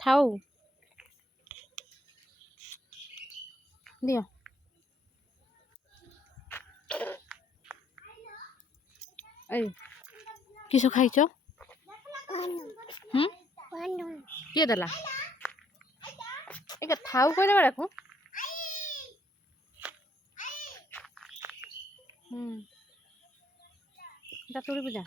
থাও দিও এই কিছু খাইছো কিয় দেলা এতিয়া থাও কৈ দেবা রাখো এটা তুলি বুঝা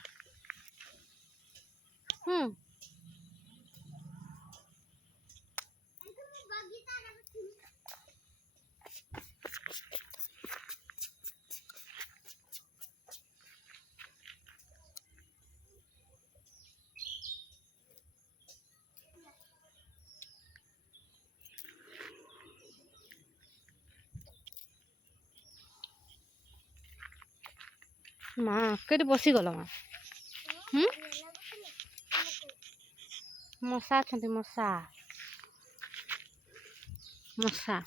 মা কেটে বসি গল মা মশা অଛନ୍ତି মশা মশা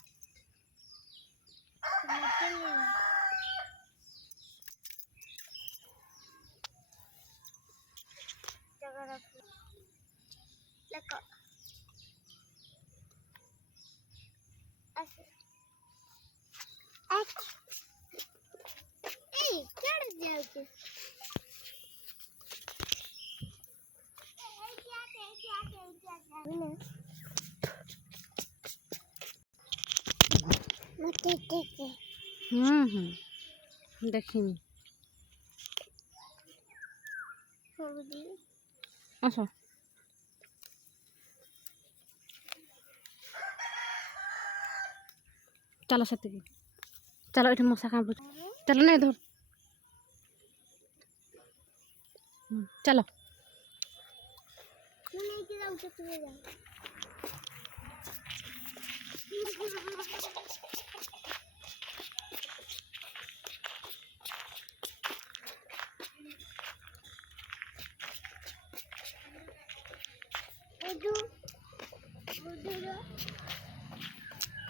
দেখিনি আসো चलो सत्य चलो ये मशा काम चलो नहीं धर चलो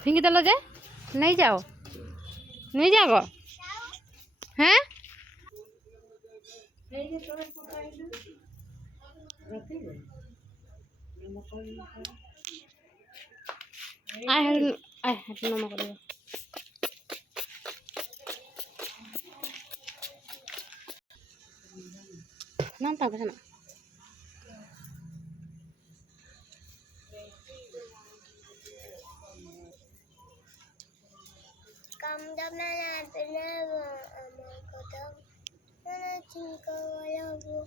फिंगी चलो जे नहीं जाओ नहीं जाओ हैं I had no more nampak ke sana kamu jangan pernah kota mana cinta walau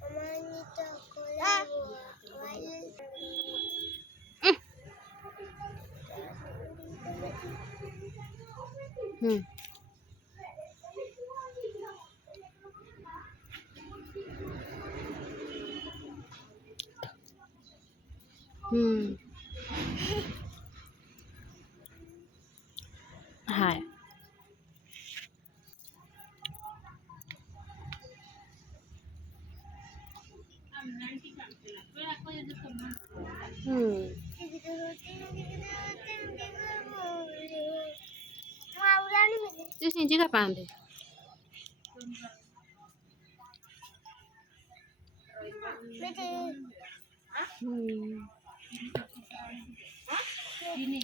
amani tak walau hai Terus ini juga pandai. Ini.